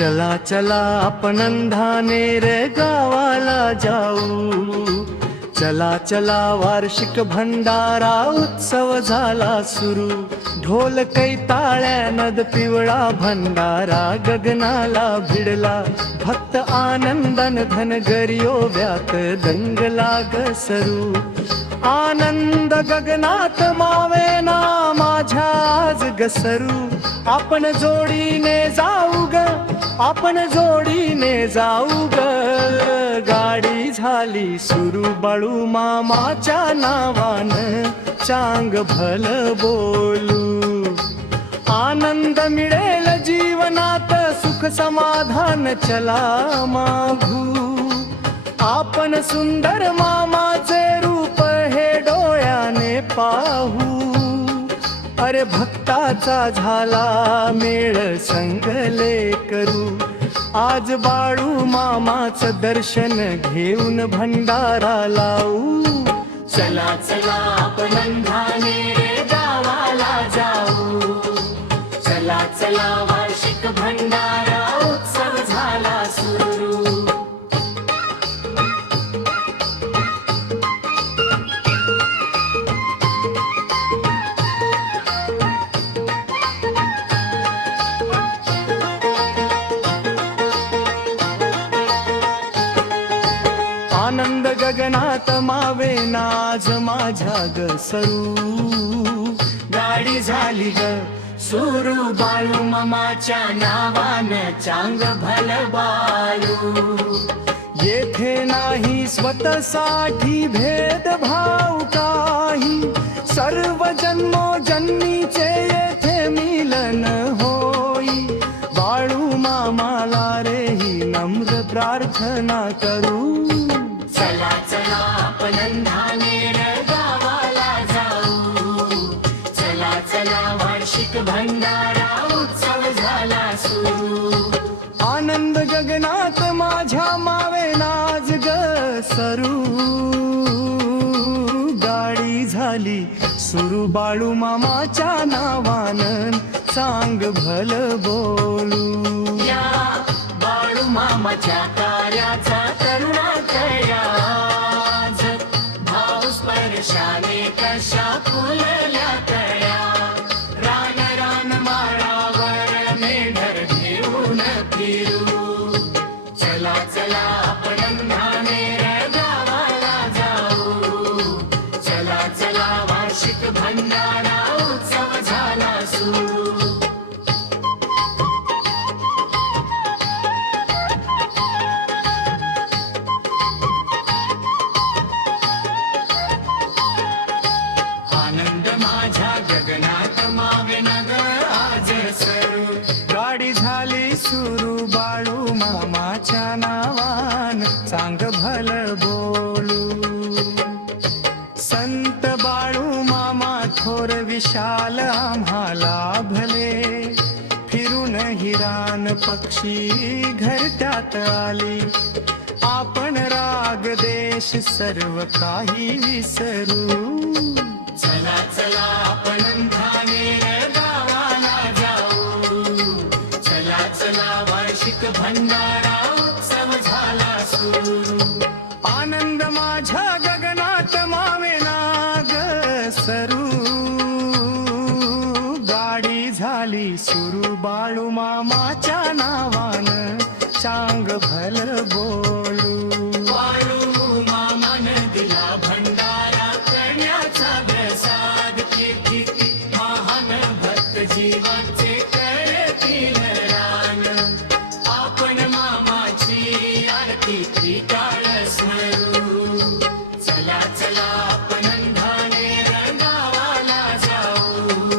चला चला आपण अंधानेर गावाला जाऊ, चला चला वार्षिक भंडारा उत्सव झाला सुरू. ढोल कैताळ्या नद पिवळा भंडारा गगनाला भिडला. भक्त आनंदन धनगरी ओव्यात दंगला घसरू. आनंद गगनात मावेना माझ्या आज घसरू. आपण जोडीने जाऊ ग, आपण जोडीने जाऊ ग. गाडी झाली सुरू बाळू मामाच्या नावानं, चांग भल बोलू. आनंद मिळेल जीवनात, सुख समाधान चला मागू. आपण सुंदर मामाचे रूप हे डोळ्याने पाहू. अरे भक्ताचा झाला मेळ संगले करू. आज बाळू मामाचं दर्शन घेऊन भंडारा लावू. चला चला आपण अंधानेर गावाला जाऊ, चला चला वार्षिक भंडारा उत्सव झाला सुरू. आनंद गगनात मावे नाज माझ्या घसरू. गाडी झाली ग सुरू बाळू मामाच्या नावानं, चांग भल बाळू. येथे नाही स्वतःसाठी भेदभाव काही, सर्व जन्मोजन्मीचे येथे मिलन होई. बाळू मामाला रे ही नम्र प्रार्थना करू. चला चला आपण अंधानेर गावाला जाऊ, चला चला वार्षिक भंडारा उत्सव झाला सुरू. आनंद गगनात माझ्या मावे नाज घसरू. गाडी झाली सुरू बाळू मामाच्या नावानं, चांग भल बोलू. या बाळू मामाच्या कार्याचा करुणा कयाज, भाव स्पर्शाने कशा फुलल्या तळ्या. रान रान माळावर मेढर घेऊन फिरू. चला चला आपण अंधानेर गावाला जाऊ, चला चला वार्षिक भंडारा उत्सव झाला सुरू. आनंद माझ्या गगनात मावे नग आज सरू. गाडी झाली सुरू बाळू मामाच्या नावान, चांग भल बोलू. संत बाळू मामा थोर विशाल आम्हाला भले. फिरून हिरान पक्षी घरट्यात आली. आपण राग देश सर्व काही विसरू. चला चला आपण अंधानेर गावाला जाऊ, चला चला वार्षिक भंडारा उत्सव झाला सुरू. आनंद माझ्या गगनात मावे नाग सरू. गाडी झाली सुरू बाळू मामाच्या नावानं, चांग भल बोलू. बाळू मामानं दिला भंडारा करण्याचा प्रसाद. किती महान भक्त जीवाचे करतील रान. आपण मामाची आरती त्रिकाळ स्मरू. चला चला आपण अंधानेर गावाला जाऊ,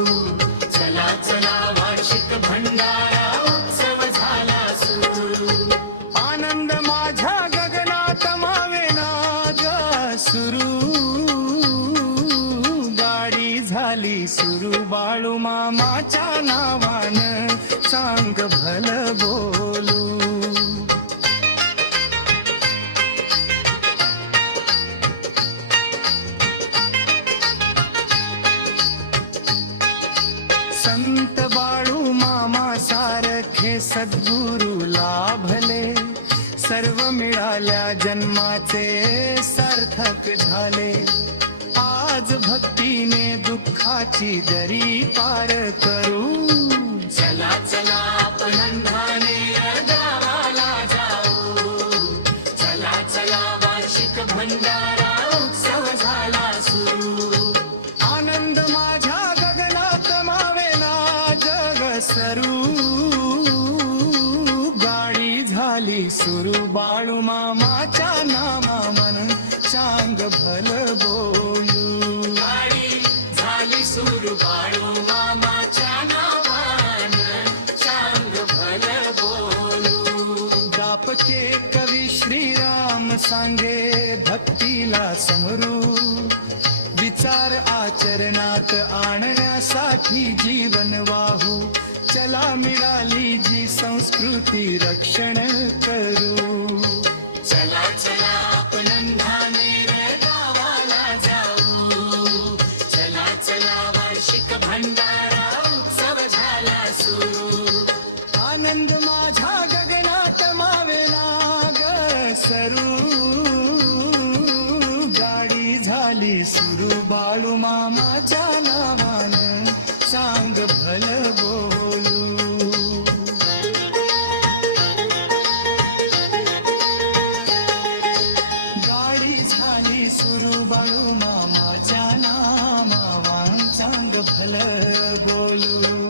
चला चला वार्षिक भंडारा उत्सव झाला सुरू. आनंद माझ्या गगनात मावे नाग सुरू. गाडी झाली सुरू बाळू मामाच्या नावानं, चांग भल बोलू. संत बाळू मामा सारखे सद्गुरूला झाल्या जन्माचे सार्थक झाले आज भक्तीने दुःखाची दरी पार करू चला चला आपण अंधाने गावाला जाऊ चला चला वार्षिक भंडारा उत्सव झाला सुरू आनंद माझ्या गगनात मावेना जग सरू गाडी झाली सुरू बाळू मामाच्या नामा मन चांग भल बोलू गाडी झाली सुरू बाळू मामाच्या नावानं चांग भल बोलू दापके कवी श्रीराम सांगे भक्तीला समरू विचार आचरणात आणण्यासाठी जीवन वाहू चला मिळाली जी संस्कृती रक्षण करू चला चला आपण अंधाने गावाला जाऊ चला चला वार्षिक भंडारा उत्सव झाला सुरू आनंद माझ्या गगनात मावेना ग सरू गाडी झाली सुरू बाळू मामाच्या नावानं सांग भल बोलू गाडी झाली सुरू बाळू मामाच्या नावानं सांग भल बोलू